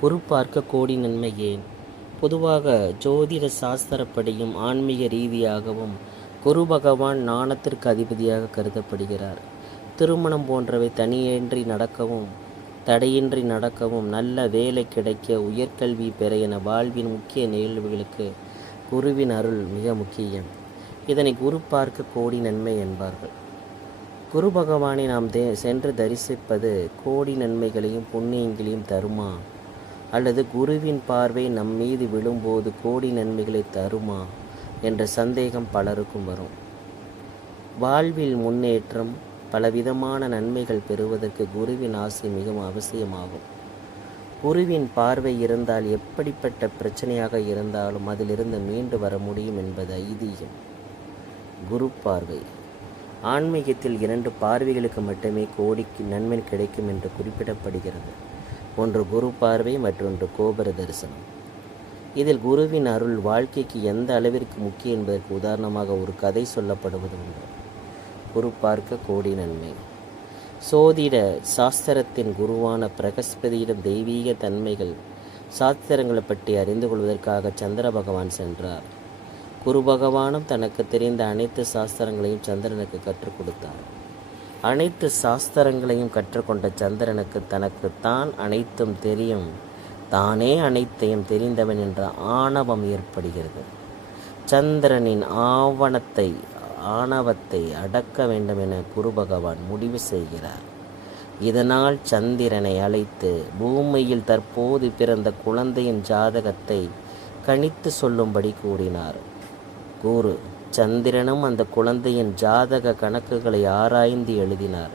குரு பார்க்க கோடி நன்மை ஏன்? பொதுவாக ஜோதிட சாஸ்திரப்படியும் ஆன்மீக ரீதியாகவும் குரு பகவான் ஞானத்திற்கு அதிபதியாக கருதப்படுகிறார். திருமணம் போன்றவை தடையின்றி நடக்கவும், நல்ல வேலை கிடைக்க, உயர்கல்வி பெற என வாழ்வின் முக்கிய நிகழ்வுகளுக்கு குருவின் அருள் மிக முக்கியம். இதனை குரு பார்க்க கோடி நன்மை என்பார்கள். குரு பகவானை நாம் சென்று தரிசிப்பது கோடி நன்மைகளையும் புண்ணியங்களையும் தருமா, அல்லது குருவின் பார்வை நம் மீது விழும்போது கோடி நன்மைகளை தருமா என்ற சந்தேகம் பலருக்கும் வரும். வாழ்வில் முன்னேற்றம், பலவிதமான நன்மைகள் பெறுவதற்கு குருவின் ஆசை மிகவும் அவசியமாகும். குருவின் பார்வை இருந்தால் எப்படிப்பட்ட பிரச்சனையாக இருந்தாலும் அதிலிருந்து மீண்டு வர முடியும் என்பது ஐதீகம். குரு பார்வை ஆன்மீகத்தில் 2 பார்வைகளுக்கு மட்டுமே கோடிக்கு நன்மை கிடைக்கும் என்று குறிப்பிடப்படுகிறது. ஒன்று குரு பார்வை, மற்றொன்று கோபுர தரிசனம். இதில் குருவின் அருள் வாழ்க்கைக்கு எந்த அளவிற்கு முக்கியம் என்பதற்கு உதாரணமாக ஒரு கதை சொல்லப்படுவது உண்டு. குரு பார்க்க கோடி நன்மை. சோதிட சாஸ்திரத்தின் குருவான பிரகஸ்பதியிடம் தெய்வீக தன்மைகள் சாஸ்திரங்களை பற்றி அறிந்து கொள்வதற்காக சந்திர பகவான் சென்றார். குரு பகவானும் தனக்கு தெரிந்த அனைத்து சாஸ்திரங்களையும் சந்திரனுக்கு கற்றுக் கொடுத்தார். அனைத்து சாஸ்திரங்களையும் கற்றுக்கொண்ட சந்திரனுக்கு தனக்கு தான் அனைத்தும் தெரியும், தானே அனைத்தையும் தெரிந்தவன் என்ற ஆணவம் ஏற்படுகிறது. சந்திரனின் ஆணவத்தை அடக்க வேண்டும் என குரு பகவான் முடிவு செய்கிறார். இதனால் சந்திரனை அழைத்து பூமியில் தற்போது பிறந்த குழந்தையின் ஜாதகத்தை கணித்து சொல்லும்படி கூறினார். குரு சந்திரனும் அந்த குழந்தையின் ஜாதக கணக்குகளை ஆராய்ந்து எழுதினார்.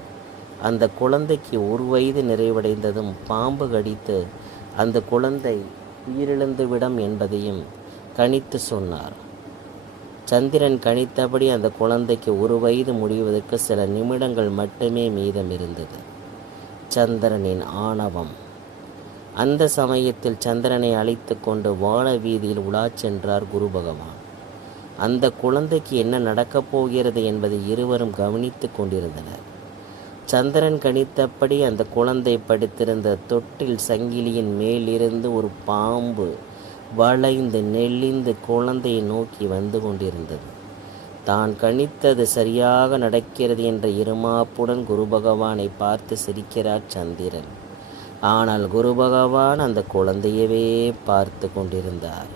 அந்த குழந்தைக்கு 1 வயது நிறைவடைந்ததும் பாம்பு கடித்து அந்த குழந்தை உயிரிழந்துவிடும் என்பதையும் கணித்து சொன்னார். சந்திரன் கணித்தபடி அந்த குழந்தைக்கு 1 வயது முடிவதற்கு சில நிமிடங்கள் மட்டுமே மீதம் இருந்தது. சந்திரனின் ஆணவம். அந்த சமயத்தில் சந்திரனை அழைத்து கொண்டு வான வீதியில் உலா சென்றார் குரு பகவான். அந்த குழந்தைக்கு என்ன நடக்கப் போகிறது என்பதை இருவரும் கவனித்து கொண்டிருந்தனர். சந்திரன் கணித்தபடி அந்த குழந்தை படுத்திருந்த தொட்டில் சங்கிலியின் மேலிருந்து ஒரு பாம்பு வளைந்து நெளிந்து குழந்தையை நோக்கி வந்து கொண்டிருந்தது. தான் கணித்தது சரியாக நடக்கிறது என்ற இருமாப்புடன் குரு பகவானை பார்த்து சிரிக்கிறார் சந்திரன். ஆனால் குரு பகவான் அந்த குழந்தையவே பார்த்து கொண்டிருந்தார்.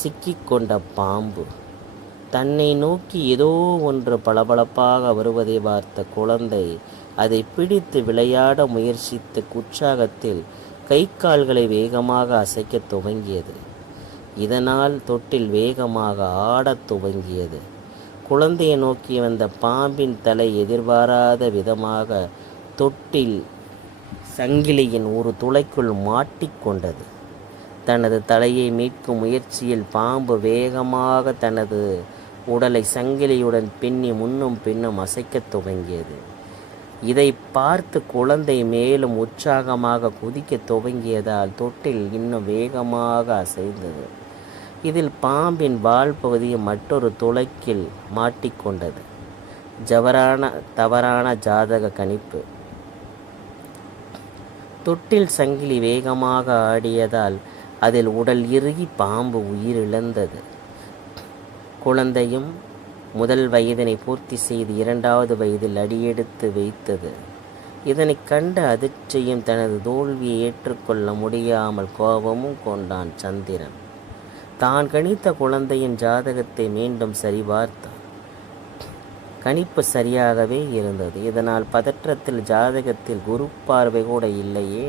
சிக்கிக்கொண்ட பாம்பு தன்னை நோக்கி ஏதோ ஒன்று பளபளப்பாக வருவதை பார்த்த குழந்தை அதை பிடித்து விளையாட முயற்சித்த உற்சாகத்தில் கை கால்களை வேகமாக அசைக்க துவங்கியது. இதனால் தொட்டில் வேகமாக ஆடத் துவங்கியது. குழந்தையை நோக்கி வந்த பாம்பின் தலை எதிர்பாராத விதமாக தொட்டில் சங்கிலியின் ஒரு துளைக்குள் மாட்டிக்கொண்டது. தனது தலையை மீட்கும் முயற்சியில் பாம்பு வேகமாக தனது உடலை சங்கிலியுடன் பின்னி முன்னும் பின்னும் அசைக்கத் துவங்கியது. இதை பார்த்து குழந்தை மேலும் உற்சாகமாக குதிக்க துவங்கியதால் தொட்டில் இன்னும் வேகமாக அசைந்தது. இதில் பாம்பின் வால் பகுதியும் மற்றொரு துளைக்கில் மாட்டிக்கொண்டது. தவறான ஜாதக கணிப்பு. தொட்டில் சங்கிலி வேகமாக ஆடியதால் அதில் உடல் இறுகி பாம்பு உயிரிழந்தது. குழந்தையும் 1 வயதினை பூர்த்தி செய்து 2வது வயதில் அடியெடுத்து வைத்தது. இதனை கண்ட அதிர்ச்சியும் தனது தோல்வியை ஏற்றுக்கொள்ள முடியாமல் கோபமும் கொண்டான் சந்திரன். தான் கணித்த குழந்தையின் ஜாதகத்தை மீண்டும் சரிபார்த்தான். கணிப்பு சரியாகவே இருந்தது. இதனால் பதற்றத்தில் ஜாதகத்தில் குரு பார்வை கூட இல்லையே,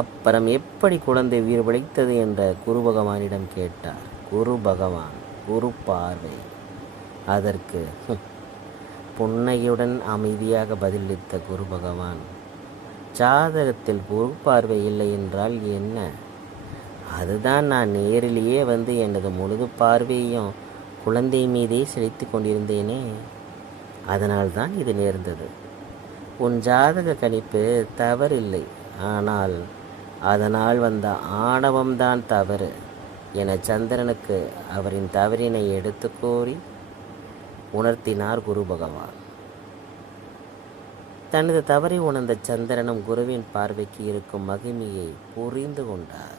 அப்புறம் எப்படி குழந்தை உயிர் பிழைத்தது என்ற குரு பகவானிடம் கேட்டார். குரு பகவான் குரு பார்வை. அதற்கு புன்னையுடன் அமைதியாக பதிலளித்த குரு பகவான், ஜாதகத்தில் குரு பார்வை இல்லை என்றால் என்ன? அதுதான் நான் நேரிலேயே வந்து எனது முழு பார்வையையும் குழந்தை மீதே செலுத்தி கொண்டிருந்தேனே, அதனால்தான் இது நேர்ந்தது. உன் ஜாதக கணிப்பு தவறில்லை, ஆனால் அதனால் வந்த ஆணவம்தான் தவறு என சந்திரனுக்கு அவரின் தவறினை எடுத்து கூறி உணர்த்தினார் குரு பகவான். தனது தவறை உணர்ந்த சந்திரனும் குருவின் பார்வைக்கு இருக்கும் மகிமையை புரிந்து கொண்டார்.